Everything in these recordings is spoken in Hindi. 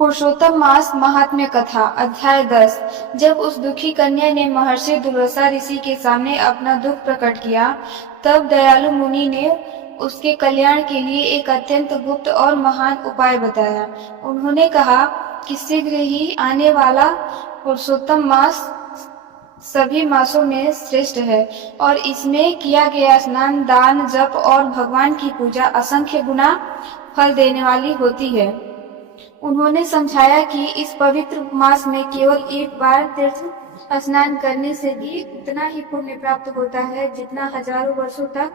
पुरुषोत्तम मास महात्म्य कथा अध्याय 10। जब उस दुखी कन्या ने महर्षि दुर्वासा ऋषि के सामने अपना दुख प्रकट किया, तब दयालु मुनि ने उसके कल्याण के लिए एक अत्यंत गुप्त और महान उपाय बताया। उन्होंने कहा कि शीघ्र ही आने वाला पुरुषोत्तम मास सभी मासों में श्रेष्ठ है और इसमें किया गया स्नान, दान, जप और भगवान की पूजा असंख्य गुना फल देने वाली होती है। उन्होंने समझाया कि इस पवित्र मास में केवल एक बार तीर्थ स्नान करने से भी उतना ही पुण्य प्राप्त होता है जितना हजारों वर्षों तक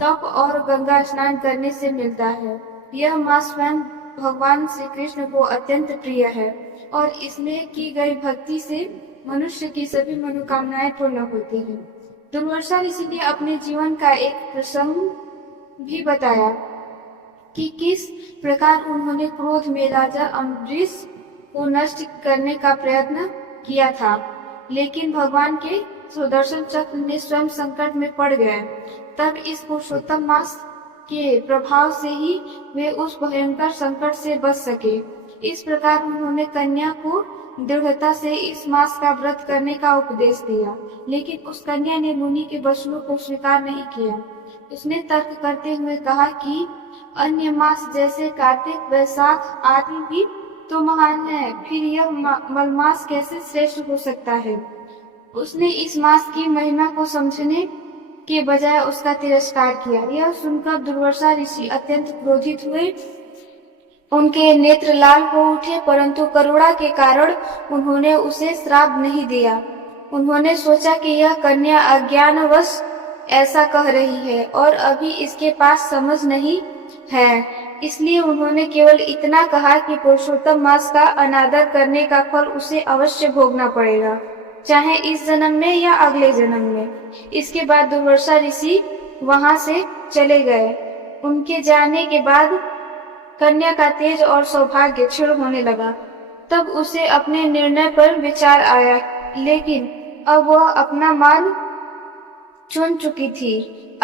तप और गंगा स्नान करने से मिलता है। यह मास स्वयं भगवान श्री कृष्ण को अत्यंत प्रिय है और इसमें की गई भक्ति से मनुष्य की सभी मनोकामनाएं पूर्ण होती हैं। दुर्वासा ऋषि ने अपने जीवन का एक प्रसंग भी बताया कि किस प्रकार उन्होंने क्रोध में राजा अम्बरीश को नष्ट करने का प्रयत्न किया था, लेकिन भगवान के सुदर्शन चक्र ने स्वयं संकट में पड़ गए। तब इस पुरुषोत्तम मास के प्रभाव से ही वे उस भयंकर संकट से बच सके। इस प्रकार उन्होंने कन्या को दृढ़ता से इस मास का व्रत करने का उपदेश दिया, लेकिन उस कन्या ने मुनि के वचनों को स्वीकार नहीं किया। उसने तर्क करते हुए कहा कि अन्य मास जैसे कार्तिक, वैशाख आदि भी तो महान है, फिर यह मलमास कैसे श्रेष्ठ हो सकता है। उसने इस मास की महिमा को समझने के बजाय उसका तिरस्कार किया। यह सुनकर दुर्वासा ऋषि अत्यंत क्रोधित हुए। उनके नेत्र लाल हो उठे, परंतु करुणा के कारण उन्होंने उसे श्राप नहीं दिया। उन्होंने सोचा कि यह कन्या अज्ञानवश ऐसा कह रही है और अभी इसके पास समझ नहीं है, इसलिए उन्होंने केवल इतना कहा कि पुरुषोत्तम मास का अनादर करने का फल उसे अवश्य भोगना पड़ेगा, चाहे इस जन्म में या अगले जन्म में। इसके बाद दुर्वासा ऋषि वहां से चले गए। उनके जाने के बाद कन्या का तेज और सौभाग्य क्षीण होने लगा। तब उसे अपने निर्णय पर विचार आया, लेकिन अब वह अपना मार्ग चुन चुकी थी।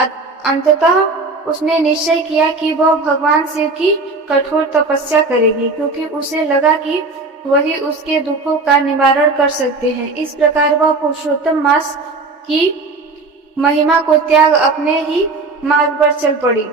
अंततः उसने निश्चय किया कि वह भगवान शिव की कठोर तपस्या करेगी, क्योंकि उसे लगा कि वही उसके दुखों का निवारण कर सकते हैं। इस प्रकार वह पुरुषोत्तम मास की महिमा को त्याग अपने ही मार्ग पर चल पड़ी।